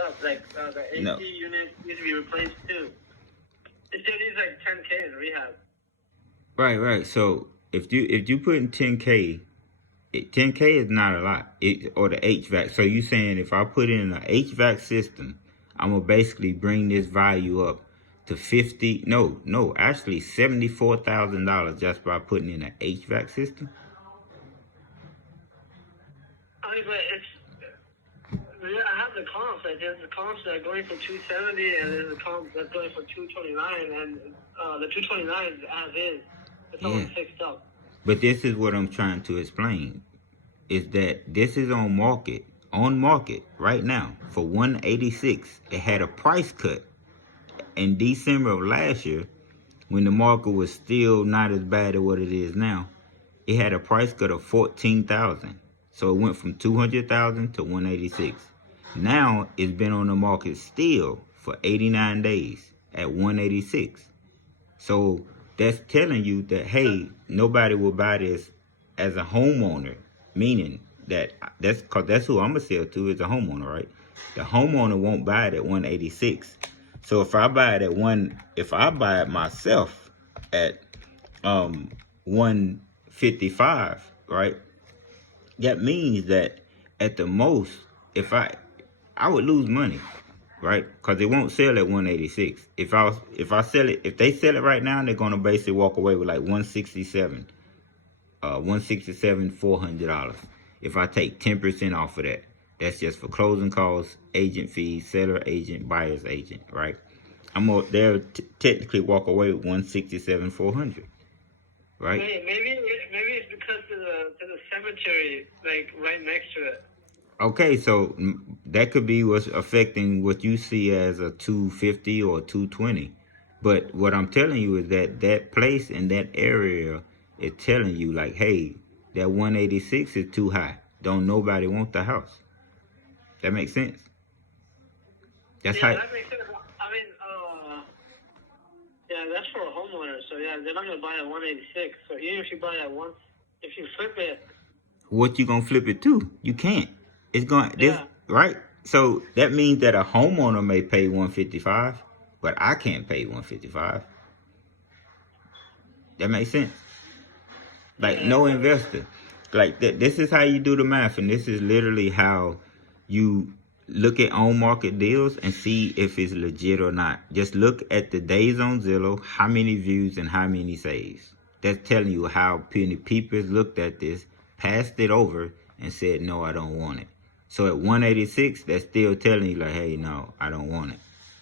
up. Like the AC No. unit needs to be replaced too. It still needs like 10K in rehab. Right. So if you put in 10K, 10K is not a lot. Or the HVAC. So you saying if I put in an HVAC system, I'm gonna basically bring this value up to 50? No, actually $74,000 just by putting in an HVAC system. I mean, but it's. I have the comps. Like, there's the comps that are going for 270, and there's the comp that's going for 229, and the 229 is as is. It's Yeah. already fixed up. But this is what I'm trying to explain. Is that this is on market right now for 186. It had a price cut in December of last year when the market was still not as bad as what it is now. It had a price cut of 14,000. So it went from 200,000 to 186. Now it's been on the market still for 89 days at 186. So that's telling you that, hey, nobody will buy this as a homeowner, meaning that's cause that's who I'm gonna sell to is a homeowner, right? The homeowner won't buy it at 186. So if I buy it myself at 155, right? That means that at the most, if I would lose money, right? Because it won't sell at 186. If I sell it, if they sell it right now, they're gonna basically walk away with like 167, 167 $400. If I take 10% off of that, that's just for closing costs, agent fees, seller agent, buyer's agent, right? They'll technically walk away with 167 $400, right? Maybe it's because of the cemetery like right next to it. Okay, so that could be what's affecting what you see as a 250 or 220. But what I'm telling you is that that place in that area is telling you like, hey, that 186 is too high. Don't nobody want the house. That makes sense. That's Yeah, how. that makes sense. I mean, yeah, that's for a homeowner. So yeah, they're not gonna buy at 186. So even if you buy at once, if you flip it, What you gonna flip it to? You can't. It's going this yeah. right. So that means that a homeowner may pay 155, but I can't pay 155. That makes sense. Like Yeah, no that makes investor. Like that. This is how you do the math, and this is literally how you look at on market deals and see if it's legit or not. Just look at the days on Zillow, how many views and how many saves. That's telling you how many people looked at this, passed it over, and said no, I don't want it. So at 186, that's still telling you like, hey, no, I don't want it.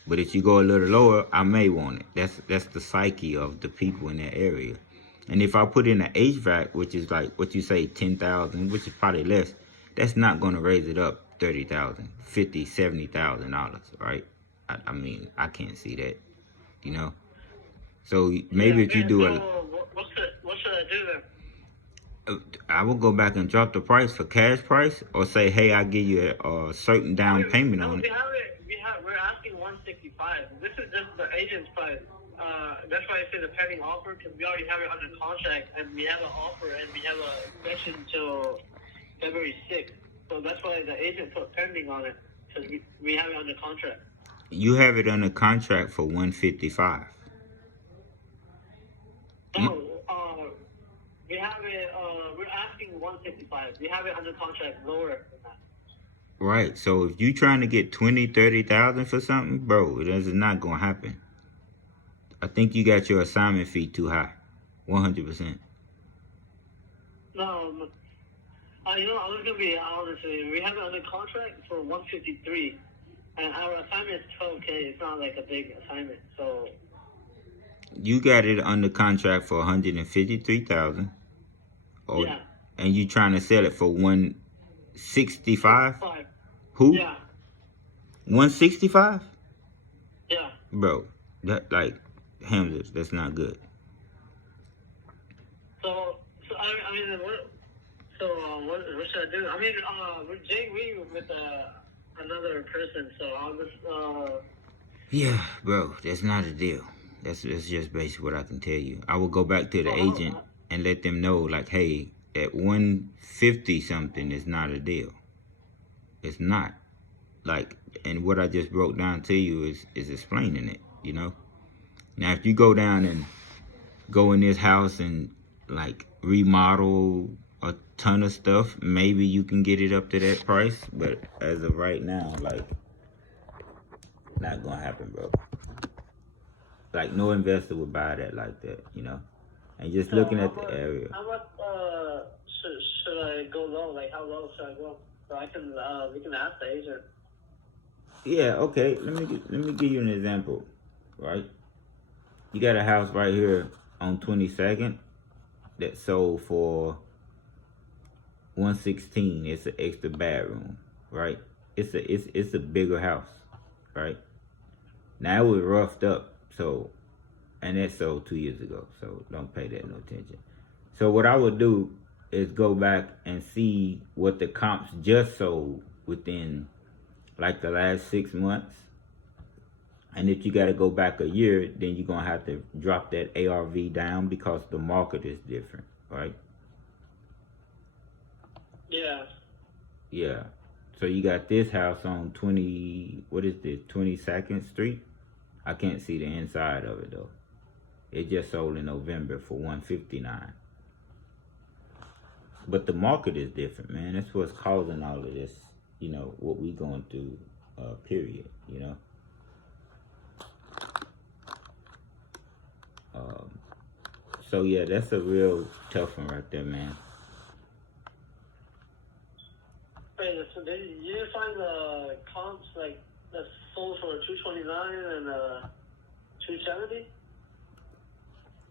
But if you go a little lower, I may want it. That's the psyche of the people in that area. And if I put in an HVAC, which is like what you say, 10,000, which is probably less, that's not going to raise it up 30,000, 50, $70,000, right? I mean, I can't see that, you know. So maybe if you Yeah. do So what should I do then? I will go back and drop the price for cash price, or say, hey, I'll give you a certain I down mean, payment no, on it. we're asking 165. This is just the agent's price. That's why I say the pending offer because we already have it under contract and we have an offer and we have a extension until February 6th. So that's why the agent put pending on it because we have it under contract. You have it under contract for 155. No, we have it. We're asking 165. We have it under contract lower than that. Right. So if you trying to get 20, 30,000 for something, bro, it is not gonna happen. I think you got your assignment fee too high. 100%. No, you know, I was gonna be honest with you. We have it under contract for 153, and our assignment is 12K. It's not like a big assignment, so. You got it under contract for 153,000. Or Yeah. and you trying to sell it for 165? 5. Who? Yeah. 165? Yeah. Bro, that like Hamza, that's not good. So I mean, what should I do? I mean, with Jay we with another person, so I'll just Yeah, bro, that's not a deal. That's just basically what I can tell you. I will go back to the agent and let them know, like, hey, at 150 something is not a deal. It's not. Like, and what I just broke down to you is explaining it, you know. Now, if you go down and go in this house and like remodel a ton of stuff, maybe you can get it up to that price. But as of right now, like, not gonna happen, bro. Like, no investor would buy that like that, you know. And just So looking how at the much? area. How much? Should I go low? Like how low should I go? So I can we can ask the agent. Yeah, okay. Let me give you an example, right? You got a house right here on 22nd that sold for 116. It's an extra bedroom, right? It's a bigger house, right? Now it was roughed up, so, and that sold 2 years ago, so don't pay that no attention. So what I would do is go back and see what the comps just sold within like the last 6 months. And if you got to go back a year, then you're going to have to drop that ARV down because the market is different, right? Yeah. Yeah. So you got this house on 22nd Street. I can't see the inside of it though. It just sold in November for 159. But the market is different, man. That's what's causing all of this, you know, what we going through, period, you know. So yeah, that's a real tough one right there, man. Wait, so did you find the comps like that sold for 229 and 270?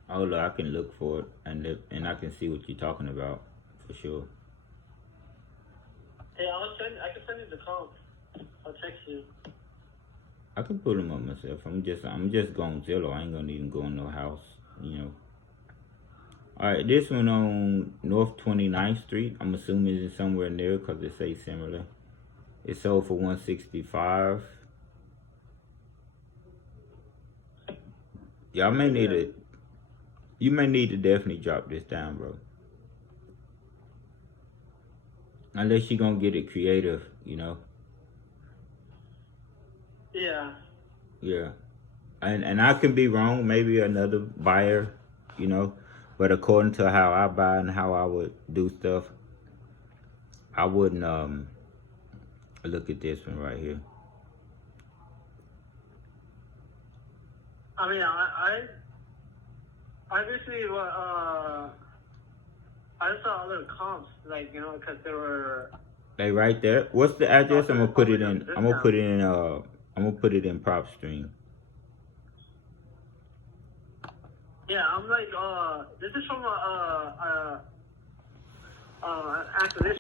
Oh, look, I can look for it and I can see what you're talking about for sure. Hey, I can send you the comps. I'll text you. I can put them up myself. I'm just going Zillow. I ain't gonna even go in no house, you know. All right, this one on North 29th Street. I'm assuming it's somewhere near because it say similar. It sold for 165. Y'all may need it. You may need to definitely drop this down, bro. Unless you're gonna get it creative, you know. Yeah. Yeah. And I can be wrong. Maybe another buyer, you know. But according to how I buy and how I would do stuff, I wouldn't look at this one right here. I mean, I basically I saw other comps like because they were. They right there. What's the address? I'm gonna put it in. I'm gonna put it in. I'm gonna put it in PropStream. Yeah, I'm like this is from acquisition.